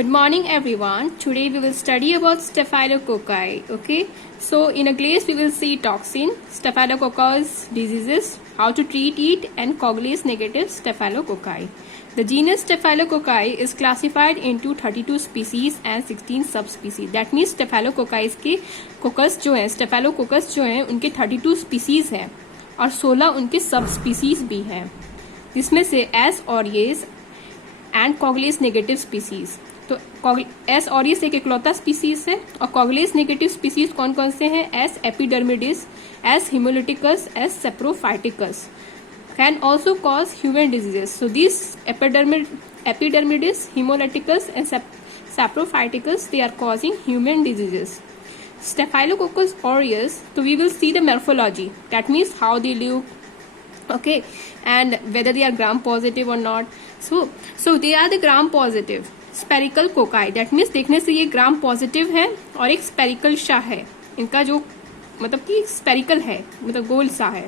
Good morning everyone. Today we will study about staphylococci. Okay. So in a class we will see toxin, staphylococcus diseases, how to treat it and Coagulase negative staphylococci. The genus Staphylococci is classified into 32 species and 16 subspecies. That means Staphylococcus के कोकस जो है Staphylococcus जो है उनके 32 species हैं और 16 उनके subspecies भी हैं, जिसमें से S. aureus and Coagulase negative species. तो S. aureus एक इकलौता स्पीसीज है और Coagulase नेगेटिव स्पीसीज कौन कौन से हैं? S. epidermidis, S. hemolyticus, S. saprophyticus. Can also cause human diseases. So these epidermidis, hemolyticus and saprophyticus, they are causing human diseases. Staphylococcus aureus, so we will see the morphology. That means how they live, okay, and whether they are gram positive or not. So they are the gram positive spherical cocci. That means देखने से ये gram positive है और एक spherical सा है. इनका जो मतलब कि स्पेरिकल है, मतलब गोल सा है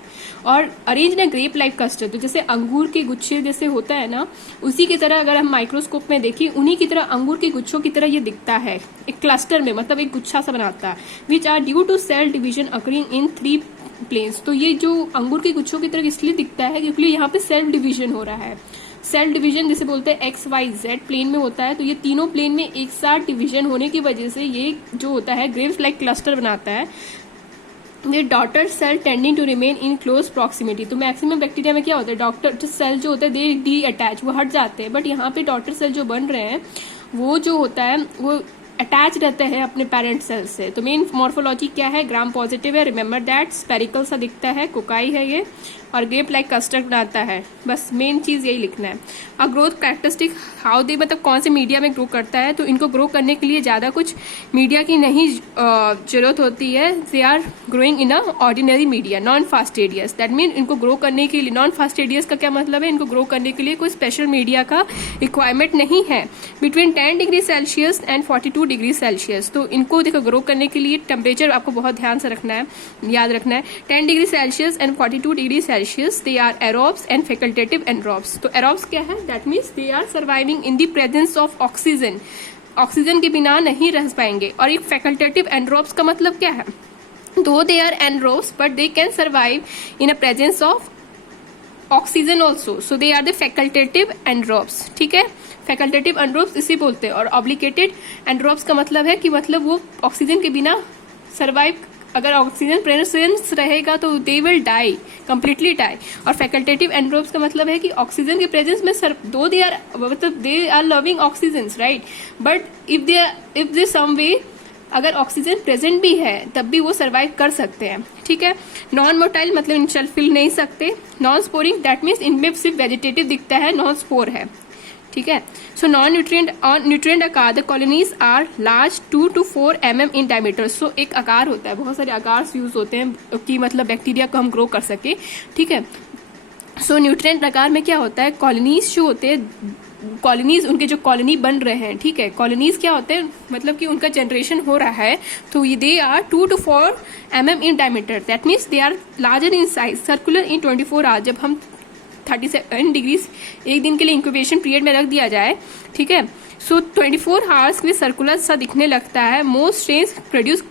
और अरेंज ना ग्रेप लाइक कस्टर्ड. तो जैसे अंगूर के गुच्छे जैसे होता है ना, उसी की तरह अगर हम माइक्रोस्कोप में देखें, उन्हीं की तरह अंगूर के गुच्छों की तरह ये दिखता है एक क्लस्टर में, मतलब एक गुच्छा सा बनाता है. Which are due to cell division occurring in 3 planes. तो ये जो अंगूर के गुच्छों की तरह इसलिए दिखता है क्योंकि यहाँ पे सेल डिवीजन हो रहा है. सेल डिवीजन जिसे बोलते हैं एक्स वाई जेड प्लेन में होता है. तो ये तीनों प्लेन में एक साथ डिवीजन होने की वजह से ये जो होता है ग्रेप्स लाइक क्लस्टर बनाता है. ये daughter cell tending to remain in close proximity. तो मैक्सिमम बैक्टीरिया में क्या होता है, डॉटर सेल जो होता है दे डी अटैच, वो हट जाते हैं. बट यहाँ पे डॉटर सेल जो बन रहे हैं वो जो होता है वो अटैच रहते हैं अपने पेरेंट सेल से. तो मेन मॉर्फोलॉजी क्या है, ग्राम पॉजिटिव है. रिमेंबर दैट स्पेरिकल सा दिखता है, कोकाई है ये और ग्रेप लाइक कस्टर्ड बनाता है. बस मेन चीज यही लिखना है. और ग्रोथ कैरेक्टरिस्टिक हाउ दे, मतलब कौन से मीडिया में ग्रो करता है. तो इनको ग्रो करने के लिए ज्यादा कुछ मीडिया की नहीं जरूरत होती है. They are growing in a ordinary media, non fastidious. That mean इनको ग्रो करने के लिए, नॉन फास्टेडियस का क्या मतलब है, इनको ग्रो करने के लिए कोई स्पेशल मीडिया का रिक्वायरमेंट नहीं है. Between 10 degree Celsius and 42 degree Celsius. तो इनको देखो ग्रो करने के लिए टेम्परेचर आपको बहुत ध्यान से रखना है, याद रखना है. 10 degree Celsius and 42 degree Celsius they are aerobes and facultative anaerobes. तो एरोब्स क्या है, that means they are surviving in the presence of oxygen. Oxygen के बिना नहीं रह पाएंगे. और एक फैकल्टेटिव एनरोब्स का मतलब क्या है, though they are anaerobes but they can survive in a presence of oxygen also. So they are the facultative anaerobes. ठीक है, फैकल्टेटिव एनरोब्स इसी बोलते हैं. और ऑब्लिगेटेड एनरोब्स का मतलब है कि मतलब वो ऑक्सीजन के बिना सर्वाइव, अगर ऑक्सीजन प्रेजेंस रहेगा तो they will die, completely die. और फैकल्टेटिव एनरोब्स का मतलब है कि ऑक्सीजन के प्रेजेंस में दो दे आर, मतलब they are loving oxygen, right. But if they some way अगर ऑक्सीजन प्रेजेंट भी है तब भी वो सर्वाइव कर सकते हैं. ठीक है. नॉन मोटाइल मतलब इन शेल फिल नहीं सकते. नॉन स्पोरिंग दैट मीन्स इनमें सिर्फ वेजिटेटिव दिखता है, नॉन स्पोर है. ठीक है. सो नॉन न्यूट्रिएंट और न्यूट्रिएंट आकार, the colonies are large 2 to 4 mm in diameter. So एक आकार होता है, बहुत सारे आकार यूज होते हैं कि मतलब बैक्टीरिया को हम ग्रो कर सके. ठीक है. सो न्यूट्रिएंट आकार में क्या होता है, कॉलोनीज जो होते हैं, कॉलोनीज उनके जो कॉलोनी बन रहे हैं, ठीक है, कॉलोनीज क्या होते हैं, मतलब कि उनका जनरेशन हो रहा है. तो they are 2 to 4 mm in diameter. That means they are larger in size, circular in 24 hours. जब हम 37 डिग्री एक दिन के लिए इंक्यूबेशन पीरियड में रख दिया जाए, ठीक है, सो 24 आवर्स में सर्कुलर सा दिखने लगता है. Most strains produce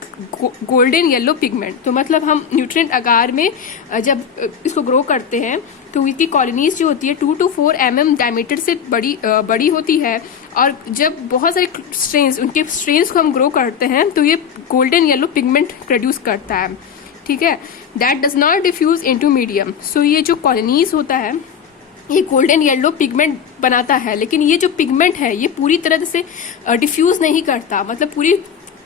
golden yellow pigment. तो मतलब हम न्यूट्रिएंट आकार में जब इसको ग्रो करते हैं तो इसकी कॉलोनीज जो होती है 2 to 4 mm डायमीटर से बड़ी होती है. और जब बहुत सारे स्ट्रेन्स, उनके स्ट्रेन्स को हम ग्रो करते हैं तो ये गोल्डन येलो पिगमेंट प्रोड्यूस करता है. ठीक है. That does not diffuse into medium. So ये जो कॉलोनीज होता है ये गोल्डन येलो पिगमेंट बनाता है, लेकिन ये जो पिगमेंट है ये पूरी तरह से डिफ्यूज नहीं करता. मतलब पूरी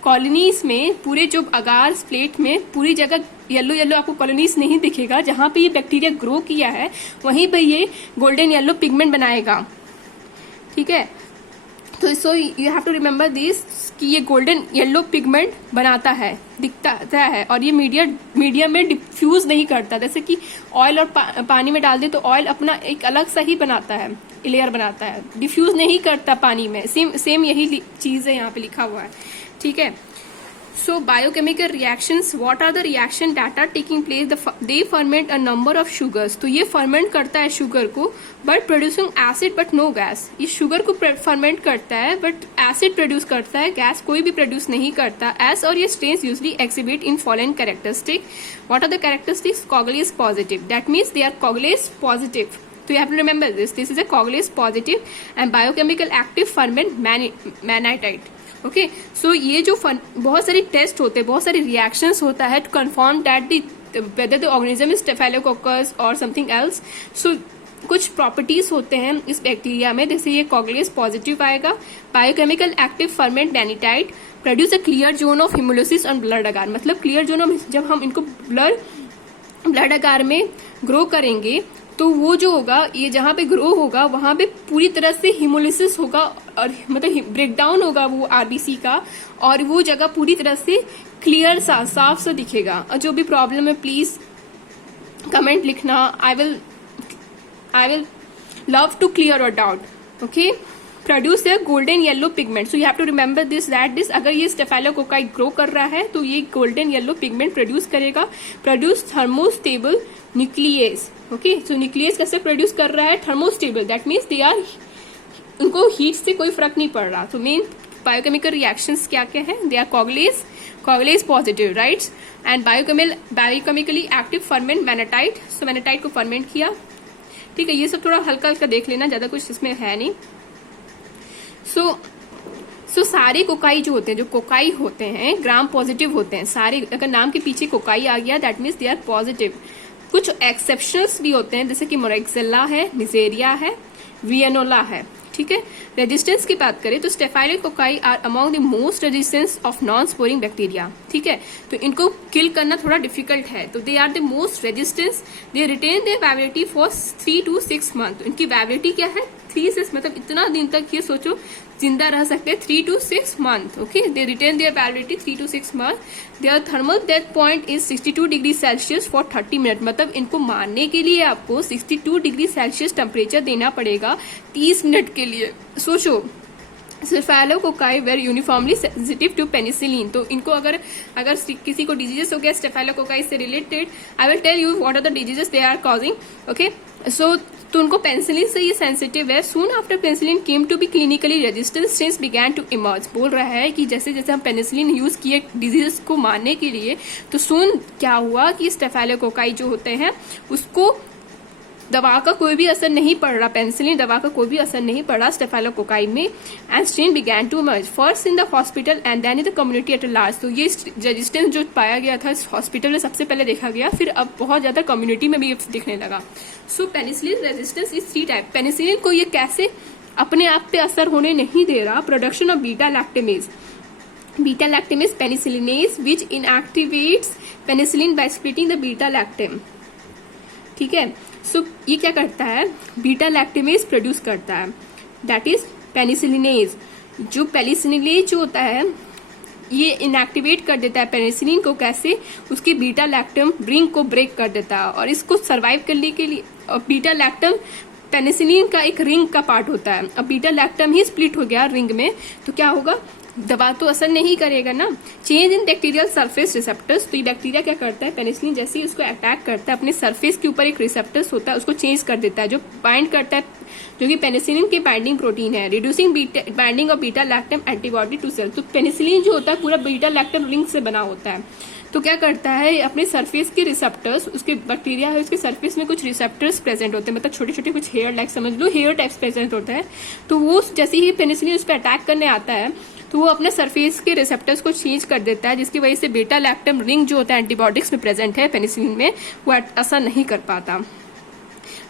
कॉलोनीज में, पूरे जो अगार प्लेट में पूरी जगह येलो येलो आपको कॉलोनीज नहीं दिखेगा. जहां पे ये बैक्टीरिया ग्रो किया है वहीं पे ये गोल्डन येलो पिगमेंट बनाएगा. ठीक है. तो so you have to remember this कि ये गोल्डन येलो पिगमेंट बनाता है, दिखता है. और ये मीडियम में डिफ्यूज नहीं करता. जैसे कि ऑयल और पानी में डाल दे तो ऑयल अपना एक अलग सा ही बनाता है, लेयर बनाता है, डिफ्यूज नहीं करता पानी में. सेम यही चीज है यहाँ पे लिखा हुआ है. ठीक है. So biochemical reactions, what are the reaction that are taking place? They ferment a number of sugars. तो ये ferment करता है sugar को, but producing acid but no gas. ये sugar को ferment करता है, but acid produce करता है, gas कोई भी produce नहीं करता. As और ये strains usually exhibit in following characteristic. What are the characteristics? Coagulase positive. That means they are coagulase positive. So you have to remember this. This is a coagulase positive and biochemical active ferment mannitide. Okay so ये जो बहुत सारे test होते हैं, बहुत सारे reactions होता है to confirm that whether the organism is staphylococcus और समथिंग एल्स. सो कुछ प्रॉपर्टीज होते हैं इस बैक्टीरिया में, जैसे ये कोगुलेस पॉजिटिव आएगा. Biochemical active ferment mannitol produce a clear zone of haemolysis on blood agar. मतलब क्लियर जोन ऑफ, जब हम इनको ब्लड अगार में ग्रो करेंगे तो वो जो होगा, ये जहाँ पे ग्रो होगा वहां पे पूरी तरह से हिमोलिसिस होगा और मतलब ब्रेकडाउन होगा वो आरबीसी का, और वो जगह पूरी तरह से क्लियर सा साफ सा दिखेगा. और जो भी प्रॉब्लम है प्लीज कमेंट लिखना. I will love to clear your doubt. Okay, produce a golden yellow pigment. So you have to remember this that this, अगर ये स्टेफाइलोकोकाई ग्रो कर रहा है तो ये गोल्डन येलो पिगमेंट प्रोड्यूस करेगा. Produce thermostable nucleus. Okay, so nucleus कैसे produce कर रहा है? Thermostable. That means they are, उनको हीट से कोई फर्क नहीं पड़ रहा. तो मेन बायोकेमिकल रिएक्शंस क्या क्या है? They are coagulase positive, right, and biochemically active ferment mannitol. So mannitol को फर्मेंट किया. ठीक है, ये सब थोड़ा हल्का हल्का देख लेना, ज्यादा कुछ इसमें है नहीं. सो सारे कोकाई जो होते हैं, जो कोकाई होते हैं ग्राम पॉजिटिव होते हैं सारे. अगर नाम के पीछे कोकाई आ गया that means they are positive. कुछ एक्सेप्शंस भी होते हैं, जैसे कि मोरेक्सेला है, निजेरिया है, वियनोला है. ठीक है, रेजिस्टेंस की बात करें तो staphylococci are among the most resistance of non sporing bacteria. ठीक है, तो इनको किल करना थोड़ा डिफिकल्ट है. तो they are the most resistance. They retain their validity for 3 to 6 month. इनकी वैलिडिटी क्या है? 3 से, मतलब इतना दिन तक ये सोचो जिंदा रह सकते हैं, 3 to 6 month. Okay, they retain their validity 3 to 6 month. Their thermal death point is 62 degree Celsius for 30 minute. मतलब इनको मारने के लिए आपको 62 डिग्री सेल्सियस टेम्परेचर देना पड़ेगा 30 मिनट के लिए. सोचो, staphylococci were uniformly sensitive to penicillin. तो इनको अगर किसी को डिजीजेस हो गया स्टेफाइलोकोकाई से related, I will tell you what are the diseases they are causing. Okay, so तो उनको पेनिसिलिन से ये सेंसिटिव है. Soon after penicillin came to be clinically resistant strains began to emerge. बोल रहा है कि जैसे जैसे हम पेनिसिलिन यूज किए डिजीजेस को मारने के लिए, तो सून क्या हुआ कि स्टेफाइलोकोकाई जो होते हैं उसको दवा का कोई भी असर नहीं पड़ रहा. पेनिसिलिन दवा का कोई भी असर नहीं पड़ रहा स्टेफाइलोकोकाई में. And strain began to emerge first in the hospital and then in the community at large. तो ये रेजिस्टेंस जो पाया गया था हॉस्पिटल में सबसे पहले देखा गया, फिर अब बहुत ज्यादा कम्युनिटी में भी दिखने लगा. So penicillin resistance is 3 type. Penicillin को ये कैसे अपने आप पे असर होने नहीं दे रहा? Production of beta lactamase. Beta lactamase penicillinase which inactivates penicillin by splitting the beta lactam. ठीक है, सो ये क्या करता है? बीटा लैक्टेमेज प्रोड्यूस करता है, दैट इज पेनिसिलिनेज. जो पेनिसिलिनेज जो होता है ये इनएक्टिवेट कर देता है पेनिसिलिन को. कैसे? उसके बीटा लैक्टम रिंग को ब्रेक कर देता है. और इसको सरवाइव करने के लिए, बीटा लैक्टम पेनिसिलिन का एक रिंग का पार्ट होता है. अब बीटा लैक्टम ही स्प्लिट हो गया रिंग में, तो क्या होगा? दवा तो असर नहीं करेगा ना. Change in bacterial surface receptors. तो ये बैक्टीरिया क्या करता है? पेनिसिलिन जैसे ही उसको अटैक करता है, अपने सरफेस के ऊपर एक रिसेप्टर्स होता है, उसको चेंज कर देता है, जो बाइंड करता है, जो कि पेनिसिलिन की बाइंडिंग प्रोटीन है. Reducing binding of beta lactam antibody to cell. तो पेनिसिलिन जो होता है पूरा बीटा लैक्टम रिंग से बना होता है. तो क्या करता है? अपने सरफेस के रिसेप्टर्स, उसके बैक्टीरिया है उसके सरफेस में कुछ रिसेप्टर्स प्रेजेंट होते हैं, मतलब छोटे छोटे कुछ हेयर लाइक समझ लो, हेयर टाइप्स प्रेजेंट होता है. तो वो जैसे ही पेनिसिलिन उस पर अटैक करने आता है तो वो अपने सरफेस के रिसेप्टर्स को चेंज कर देता है, जिसकी वजह से बीटा लैक्टम रिंग जो होता है एंटीबॉडिक्स में प्रेजेंट है पेनिसिलिन में, वो असर नहीं कर पाता.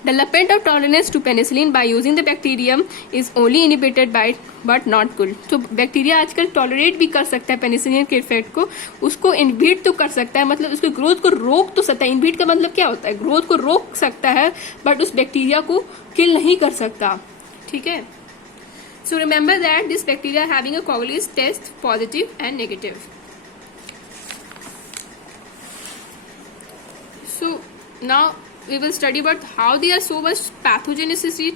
Development of tolerance to penicillin by using the bacterium is only inhibited by but not good. तो बैक्टीरिया आजकल टॉलरेट भी कर सकता है पेनिसिलिन के इफेक्ट को, उसको इनहिबिट तो कर सकता है, मतलब उसके ग्रोथ को रोक तो सकता है. इनहिबिट का मतलब क्या होता है? ग्रोथ को रोक सकता है, बट उस बैक्टीरिया को किल नहीं कर सकता. ठीक है, so remember that this bacteria having a coagulase test positive and negative. So now we will study about how they are so much pathogenicity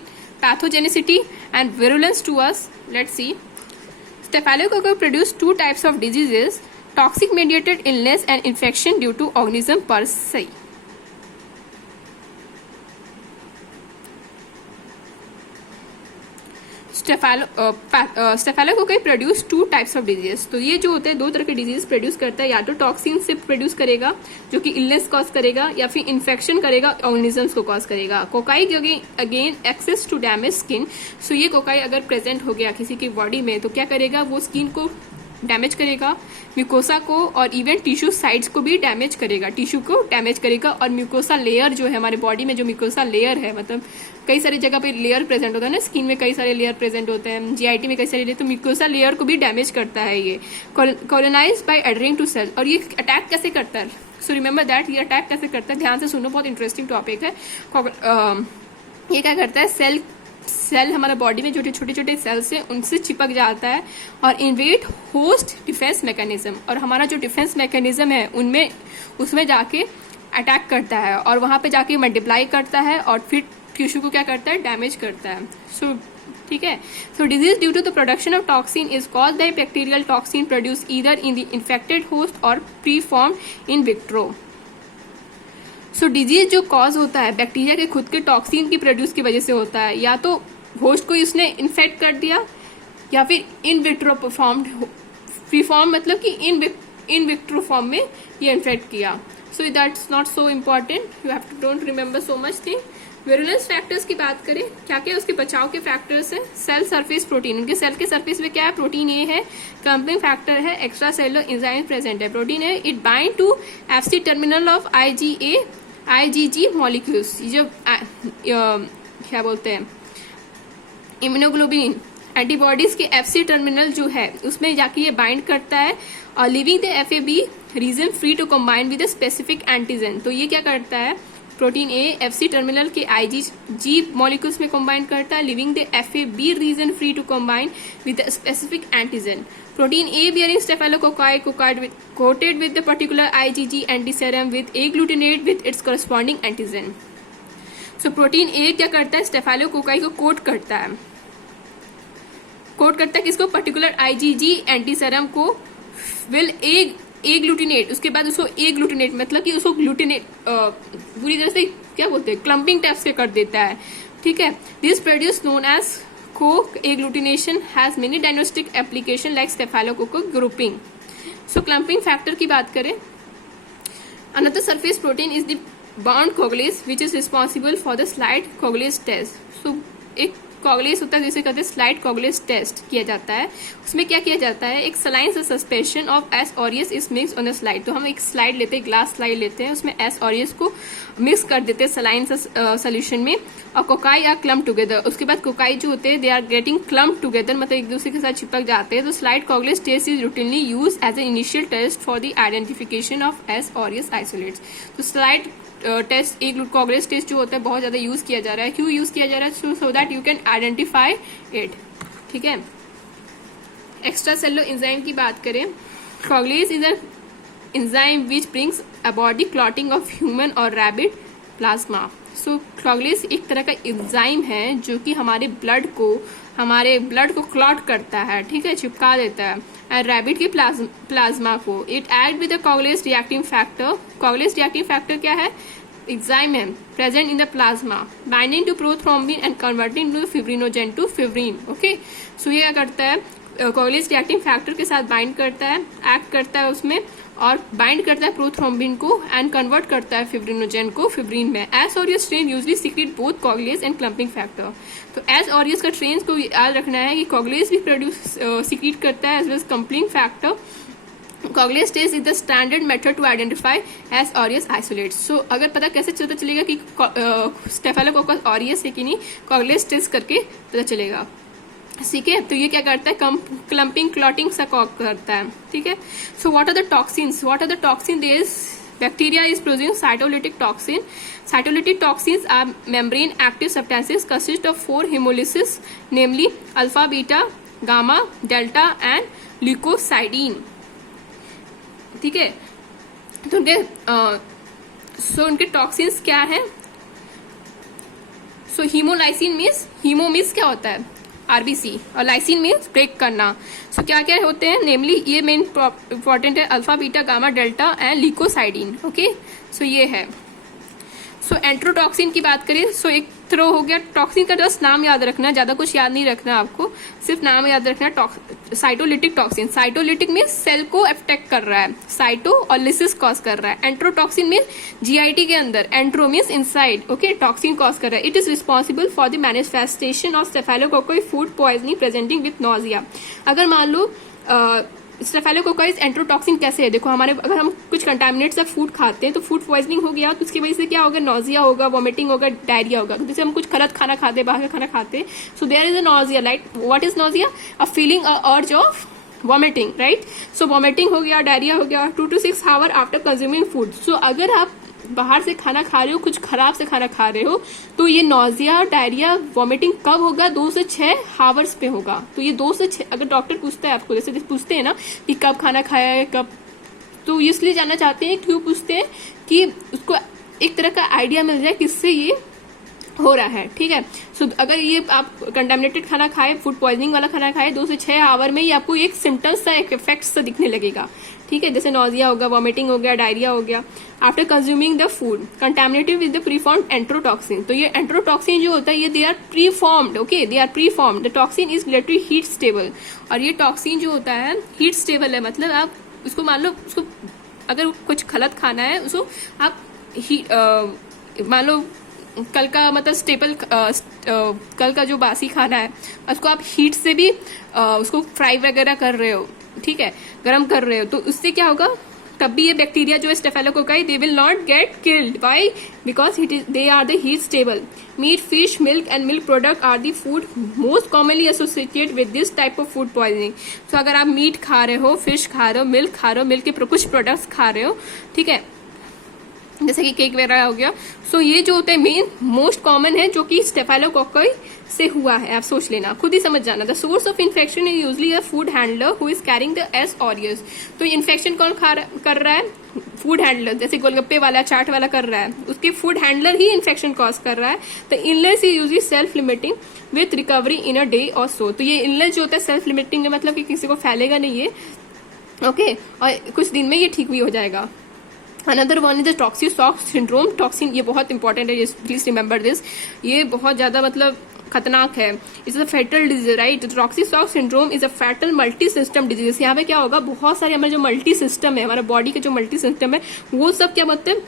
and virulence to us. Let's see. Staphylococcus produce 2 types of diseases. Toxic mediated illness and infection due to organism per se. Staphylococci produce 2 types of disease. तो ये जो होते हैं 2 तरह के disease produce करता है, या तो टॉक्सिन से प्रोड्यूस करेगा जो कि इलनेस कॉज करेगा, या फिर इन्फेक्शन करेगा, ऑर्गेनिजम्स को कॉज करेगा। Cocci again access to damage skin. So ये कोकाई अगर प्रेजेंट हो गया किसी की बॉडी में तो क्या करेगा, वो स्किन को डैमेज करेगा, म्यूकोसा को और इवन टिश्यू साइड्स को भी डैमेज करेगा, टिश्यू को डैमेज करेगा। और म्यूकोसा लेयर जो है हमारे बॉडी में, जो म्यूकोसा लेयर है, मतलब कई सारी जगह पे लेयर प्रेजेंट होता है ना, स्किन में कई सारे लेयर प्रेजेंट होते हैं, जीआईटी में कई सारे लेयर, तो म्यूकोसा लेयर को भी डैमेज करता है ये। Colonise by adhering to cell. और ये अटैक कैसे करता है, सो रिमेंबर दैट, ये अटैक कैसे करता है, ध्यान से सुनो, बहुत इंटरेस्टिंग टॉपिक है। ये क्या करता है, सेल हमारा बॉडी में जो छोटे छोटे सेल्स हैं उनसे चिपक जाता है और इन्वेट होस्ट डिफेंस मैकेनिज्म, और हमारा जो डिफेंस मैकेनिज्म है उसमें जाके अटैक करता है और वहां पे जाके मल्टीप्लाई करता है और फिर टिश्यू को क्या करता है, डैमेज करता है। सो ठीक है, so disease due to the production of toxin is caused by bacterial toxin produce either in the infected host और preformed in vitro. So disease जो कॉज होता है बैक्टीरिया के खुद के टॉक्सिन की प्रोड्यूस की वजह से होता है, या तो होस्ट को इसने इन्फेक्ट कर दिया, या फिर in vitro formed, pre form मतलब कि इन विट्रो फॉर्म में ये इन्फेक्ट किया। So that's not so important, you have to don't remember so much thing. Virulence factors की बात करें, क्या क्या उसके बचाव के फैक्टर्स हैं। सेल सरफेस प्रोटीन, उनके सेल के सरफेस में क्या है, प्रोटीन ए है, क्लम्पिंग फैक्टर है, एक्स्ट्रा सेलुलर एंजाइम प्रेजेंट है। प्रोटीन है, it bind to FC terminal of IgG molecules, जो क्या बोलते हैं, इम्यूनोग्लोबिन एंटीबॉडीज के एफसी टर्मिनल जो है उसमें जाके ये बाइंड करता है और living the FAB region free to combine with specific antigen. तो ये क्या करता है, प्रोटीन ए एफसी टर्मिनल के आईजीजी मॉलिक्यूल्स में कंबाइन करता है, living the FAB region free to combine with specific antigen. Protein A bearing staphylococci coated with the particular IgG antiserum with A glutinate with its corresponding antigen. So protein A क्या करता है, staphylococci को coat करता है, किसको, particular IgG एंटीसेरम को, will ए ग्लूटिनेट, उसके बाद उसको ए ग्लूटिनेट मतलब कि उसको ग्लूटिनेट पूरी तरह से क्या बोलते हैं, क्लम्पिंग टाइप से कर देता है। ठीक है, this produce known as co-agglutination has many diagnostic application like staphylococcal grouping. So clumping factor की बात करें, another surface protein is the bound coagulase which is responsible for the slide coagulase test. So एक coagulase होता है जिसे कहते हैं slide coagulase test किया जाता है। उसमें क्या किया जाता है, एक सलाइन से suspension of S aureus is mix on a slide. तो हम एक स्लाइड लेते हैं, ग्लास स्लाइड लेते हैं, उसमें एस ऑरियस को मिक्स कर देते हैं सलाइन सोल्यूशन में, और कोकाई आर क्लम्प टुगेदर। उसके बाद कोकाई जो होते हैं they are getting clump together, मतलब एक दूसरे के साथ चिपक जाते हैं। तो slide coagulase test is routinely use as a initial test for the identification of S aureus isolates. तो स्लाइड टेस्ट, एक कोगुलेस टेस्ट जो होता है बहुत ज्यादा यूज किया जा रहा है। क्यों यूज किया जा रहा है, so that you can identify it. ठीक है, एक्स्ट्रा सेलुलर एंजाइम की बात करें, coagulase is an enzyme which brings about the clotting of human और रैबिट प्लाज्मा। सो कोगुलेस एक तरह का एंजाइम है जो कि हमारे ब्लड को क्लॉट करता है, ठीक है, चिपका देता है रैबिट के प्लाज्मा को। It add with the coagulase reactive factor. Coagulase reactive factor क्या है, एंजाइम है present in the plasma, binding to prothrombin and converting to fibrinogen to fibrin. Okay, so ये क्या करता है, कोगुलेस रिएक्टिव फैक्टर के साथ बाइंड करता है, एक्ट करता है उसमें, और बाइंड करता है प्रोथ्रोम्बिन को एंड कन्वर्ट करता है फिब्रिनोजेन को फिब्रिन में। S aureus strain usually secrete both coagulase and clumping factor. तो एस ऑरियस का ट्रेन को याद रखना है कि कोगुलेस भी प्रोड्यूस सीक्रेट करता है as well as clumping factor. Coagulase test is the standard method to identify S aureus isolates. So अगर पता कैसे पता चलेगा कि स्टेफाइलोकोकस ऑरियस है कि नहीं, कोगुलेस टेस्ट करके पता चलेगा। ठीक है, तो ये क्या करता है, क्लम्पिंग क्लॉटिंग सा करता है। ठीक है, so what are the toxins, there is bacteria is producing cytolytic toxin. Cytolytic toxins are membrane active substances consist of 4 hemolysis, namely alpha, beta, gamma, delta and leukocidine. ठीक है, तो उनके टॉक्सिन्स क्या है। सो हीमोलाइसिन मीन्स, हीमो मीन्स क्या होता है, RBC, और लाइसिन मीन्स ब्रेक करना। सो क्या क्या होते हैं, नेमली ये मेन इंपॉर्टेंट है, alpha beta gamma delta and leukocidin. Okay, so ये है। सो एंट्रोटॉक्सिन की बात करें, सो एक थ्रो हो गया। टॉक्सिन का बस नाम याद रखना, ज्यादा कुछ याद नहीं रखना आपको, सिर्फ नाम याद रखना। Cytolytic toxin, cytolytic means cell को अटैक कर रहा है, साइटो और लिसिस कॉज कर रहा है। एंट्रोटॉक्सिन मीन्स GIT के अंदर, entero means inside, okay, toxin cause कर रहा है। It is responsible for the manifestation of staphylococcal food poisoning presenting with nausea. अगर मान लो स्टेफाइलोकोकाइस एंट्रोटॉक्सिन कैसे है, देखो हमारे अगर हम कुछ कंटामिनेट सा फूड खाते हैं तो फूड पॉइजनिंग हो गया, तो उसकी वजह से क्या होगा, नॉजिया होगा, वॉमिटिंग होगा, डायरिया होगा। जैसे हम कुछ गलत खाना खाते हैं, बाहर का खाना खाते हैं, so there is a nausea, like what is nausea, a feeling, a urge of vomiting, right. So vomiting हो गया, डायरिया हो गया 2 to 6 hour after consuming food. So अगर आप बाहर से खाना खा रहे हो, कुछ खराब से खाना खा रहे हो, तो ये नॉजिया, डायरिया, वॉमिटिंग कब होगा, 2 से 6 आवर्स पे होगा। तो ये 2 से 6, अगर डॉक्टर पूछता है आपको, जैसे पूछते हैं ना कि कब खाना खाया है, कब, तो इसलिए जानना चाहते हैं, क्यों पूछते हैं कि उसको एक तरह का आइडिया मिल जाए किससे ये हो रहा है, ठीक है। सो अगर ये आप कंटामिनेटेड खाना खाए, फूड पॉइजनिंग वाला खाना खाए, 2 से 6 आवर में ही आपको एक सिम्टम्स सा, एक इफेक्ट सा दिखने लगेगा, ठीक है, जैसे नॉजिया होगा, वॉमिटिंग हो गया, डायरिया हो गया। After consuming the food contaminated with the preformed enterotoxin, तो ये एंट्रोटॉक्सिन जो होता है ये they are preformed, okay, they are preformed. The toxin is relatively heat stable, और ये टॉक्सिन जो होता है हीट स्टेबल है, मतलब आप उसको मान लो, उसको अगर कुछ गलत खाना है, उसको आप मान लो कल का मतलब स्टेबल कल का जो बासी खाना है उसको आप हीट से भी उसको फ्राई वगैरह कर रहे हो, ठीक है, गर्म कर रहे हो, तो उससे क्या होगा, तब भी ये बैक्टीरिया जो है staphylococci, they will not get killed, why, because they are the heat stable. Meat, fish, milk and milk product are the food most commonly associated with this type of food poisoning. तो अगर आप meet खा रहे हो, fish खा रहे हो, milk खा रहे हो, मिल्क के कुछ प्रोडक्ट्स खा रहे हो, ठीक है, जैसे कि केक वगैरह हो गया, सो ये जो होते हैं मेन मोस्ट कॉमन है जो कि स्टेफाइलोकोकाई से हुआ है, आप सोच लेना, खुद ही समझ जाना। The source of infection is usually a food handler who is carrying the S aureus. तो इन्फेक्शन कौन कर रहा है, फूड हैंडलर, जैसे गोलगप्पे वाला, चाट वाला कर रहा है, उसके फूड हैंडलर ही इन्फेक्शन कॉज कर रहा है। The illness is usually self limiting with recovery in a day और सो। तो ये इलनेस जो होता है सेल्फ लिमिटिंग है, मतलब कि किसी को फैलेगा नहीं है, ओके, और कुछ दिन में ये ठीक भी हो जाएगा। Another one is the toxic shock syndrome. Toxin, ये बहुत इंपॉर्टेंट है, प्लीज रिमेंबर दिस, ये बहुत ज्यादा मतलब खतरनाक है। It's a fatal disease, right. Toxic shock syndrome is a fatal multi system disease. यहाँ पे क्या होगा, बहुत सारे हमारे जो मल्टी सिस्टम है, हमारा बॉडी के जो मल्टी सिस्टम है, वो सब क्या मतलब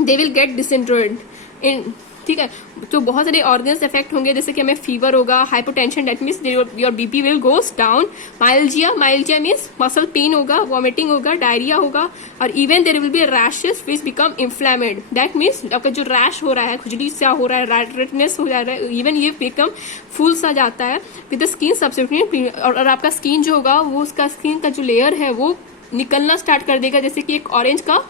दे विल गेट डिसइंट्रोइड इन, ठीक है। तो बहुत सारे ऑर्गन्स इफेक्ट होंगे, जैसे कि हमें फीवर होगा, hypotension, that means your BP will goes down, myalgia, myalgia means muscle pain होगा, वॉमिटिंग होगा, डायरिया होगा, और even there will be rashes which become inflamed, that means आपका जो रैश हो रहा है, खुजली सा हो रहा है, रेडनेस हो जा रहा है, इवन ये बिकम फुल सा जाता है विद द स्किन सब्सिट्यूट, और आपका स्किन जो होगा वो उसका स्किन का जो लेयर है वो निकलना स्टार्ट कर देगा, जैसे कि एक ऑरेंज का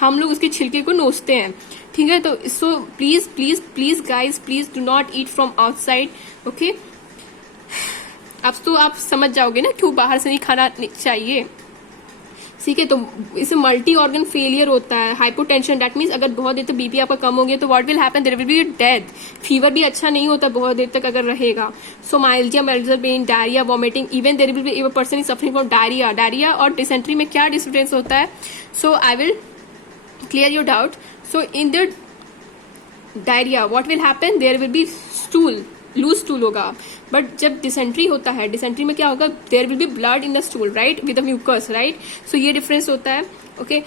हम लोग उसके छिलके को नोचते हैं, ठीक है। तो so please please please guys, please do not eat from outside, okay. अब तो आप समझ जाओगे ना क्यों बाहर से नहीं खाना चाहिए, ठीक है। तो इससे मल्टी ऑर्गन फेलियर होता है, हाइपोटेंशन, दैट मीन्स अगर बहुत देर तक बीपी आपका कम हो गया तो what will happen, there will be death. Fever भी अच्छा नहीं होता बहुत देर तक अगर रहेगा। So myalgia, multiple pain, diarrhoea, vomiting, even there will be, person is suffering from diarrhoea. Diarrhoea और डिसेंट्री में क्या डिफरेंस होता है, so I will clear your doubt. So in the diarrhea what will happen, there will be stool, loose stool होगा, but जब dysentery होता है, dysentery में क्या होगा, there will be blood in the stool, right, with the mucus, right. So ये difference होता है, okay.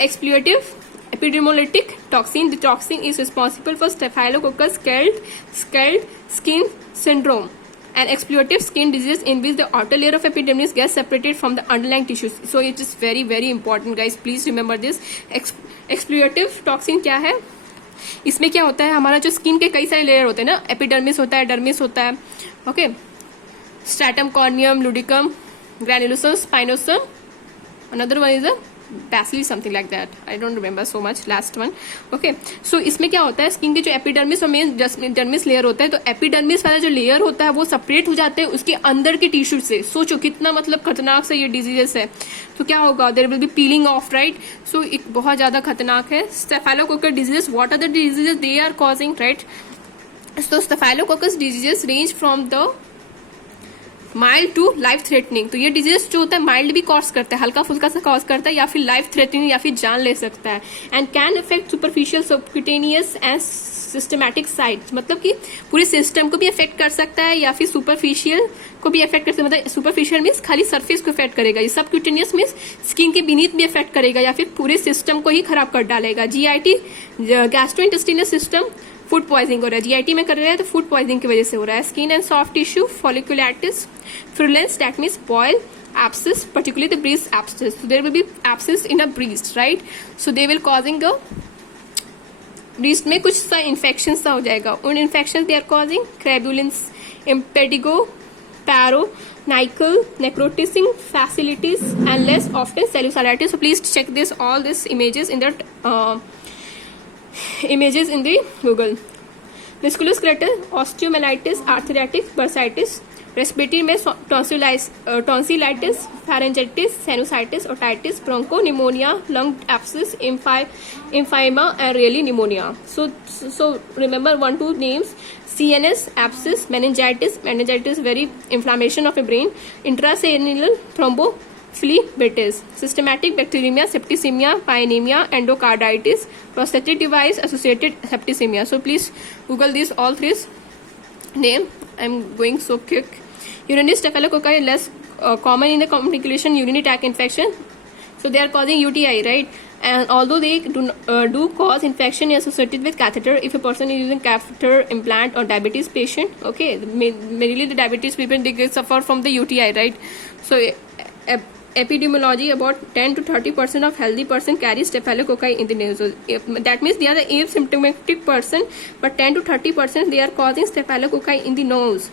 Exploitative epidermolytic toxin, the toxin is responsible for staphylococcus scald skin syndrome and exploitative skin disease in which the outer layer of epidermis gets separated from the underlying tissues. So it is very very important guys, please remember this. Exploitative toxin क्या है, इसमें क्या होता है, हमारा जो skin के कई सारे लेयर होते हैं ना, एपिडर्मिस होता है, डर्मिस होता है, okay, stratum, corneum, lucidum, granulosum, spinosum, another one is a basically something like that, I don't remember so much, last one, okay. So इसमें क्या होता है, स्किन के जो एपिडर्मिस और मेन डर्मिस लेयर होता है, तो एपिडर्मिस वाला जो लेयर होता है वो सेपरेट हो जाते हैं उसके अंदर के टिश्यू से। सोचो कितना मतलब खतरनाक सा ये डिजीजेस है, तो क्या होगा, there will be peeling off, right. So एक बहुत ज्यादा खतरनाक है staphylococcus diseases. What are the diseases they are causing, right. So staphylococcus diseases range from the mild to life threatening. तो ये डिजीज जो होता है माइल्ड भी कॉज करता है, हल्का फुल्का सा कॉज करता है, या फिर लाइफ थ्रेटनिंग या फिर जान ले सकता है। And can affect superficial, subcutaneous and systematic sites, मतलब कि पूरे सिस्टम को भी अफेक्ट कर सकता है या फिर सुपरफिशियल को भी अफेक्ट कर सकता है। मतलब सुपरफिशियल मीन्स खाली सरफेस को अफेक्ट करेगा, ये सबक्यूटेनियस मीन्स स्किन के बीनीथ भी अफेक्ट करेगा या फिर पूरे सिस्टम को ही खराब कर डालेगा। GIT, gastrointestinal system, food poisoning हो रहा है, जीआईटी में कर रहा है तो फूड पॉइजनिंग की वजह से हो रहा है। Skin and soft tissue, folliculitis, furuncles, that means boil, abscess, particularly the breast abscess. So there will be abscess in a breast, right? So they will causing a breast में कुछ सा infection सा हो जाएगा। उन इन्फेक्शन दे आर कॉजिंग क्रेबुलेंस, इम्पेडिगो, पैरो, नाइकल, necrotizing facilities and less often cellulitis. So please check this all these images in that images in the Google. Musculoskeletal, osteomyelitis, arthritis, bursitis, respiratory में tonsillitis, pharyngitis, sinusitis, otitis, bronchopneumonia, lung abscess, empyema and really pneumonia. So remember 1-2 names: CNS, abscess, meningitis, very inflammation of a brain, intracerebral thrombophlebitis, systematic bacteremia, septicemia, pyonemia, endocarditis, prosthetic device associated septicemia. So please Google these all three name. I'm going so quick. Urinary staphylococci less common in the complication urinary tract infection. So they are causing UTI, right? And although they do cause infection associated with catheter, if a person is using catheter implant or diabetes patient, okay, mainly the diabetes people, they suffer from the UTI, right? So epidemiology, about 10 to 30% of healthy person carry staphylococci in the nose. That means they are the asymptomatic person, but 10 to 30% they are causing staphylococci in the nose.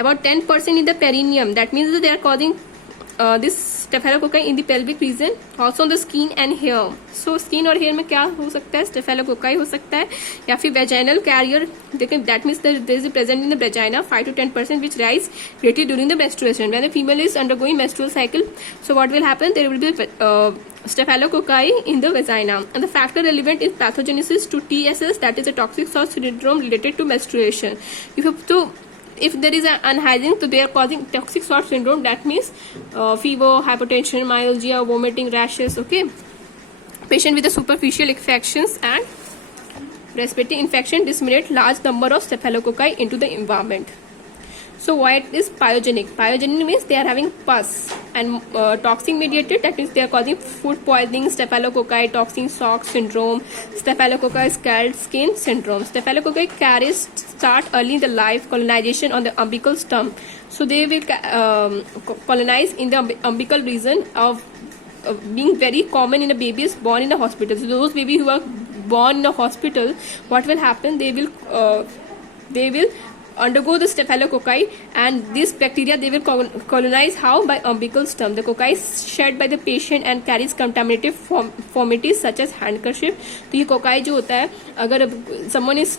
About 10% in the perineum. That means that they are causing this staphylococci in the pelvic region, also on the skin and hair. So skin और hair में क्या हो सकता है? staphylococci हो सकता है, या फिर vaginal carrier. देखिए, that means there is present in the vagina 5 to 10%, which rise greatly during the menstruation. When the female is undergoing menstrual cycle, so what will happen? There will be staphylococci in the vagina, and the factor relevant is pathogenesis to TSS, that is a toxic shock syndrome related to menstruation. If there is an unhygiene, so they are causing toxic shock syndrome. That means fever, hypertension, myalgia, vomiting, rashes. Okay, patient with the superficial infections and respiratory infection disseminate large number of staphylococci into the environment. So what is pyogenic? Pyogenic means they are having pus, and toxin mediated, that means they are causing food poisoning, staphylococci, toxin shock syndrome, staphylococci scald skin syndrome. Staphylococci carriers start early in the life colonization on the umbilical stump. So they will colonize in the umbilical region of being very common in the babies born in the hospital. So those babies who are born in the hospital, what will happen? They will undergo the staphylococci, and this bacteria they will colonize how? By umbilical stump. The cocci is shed by the patient and carries contaminated formities such as handkerchief. तो ये cocci जो होता है, अगर someone is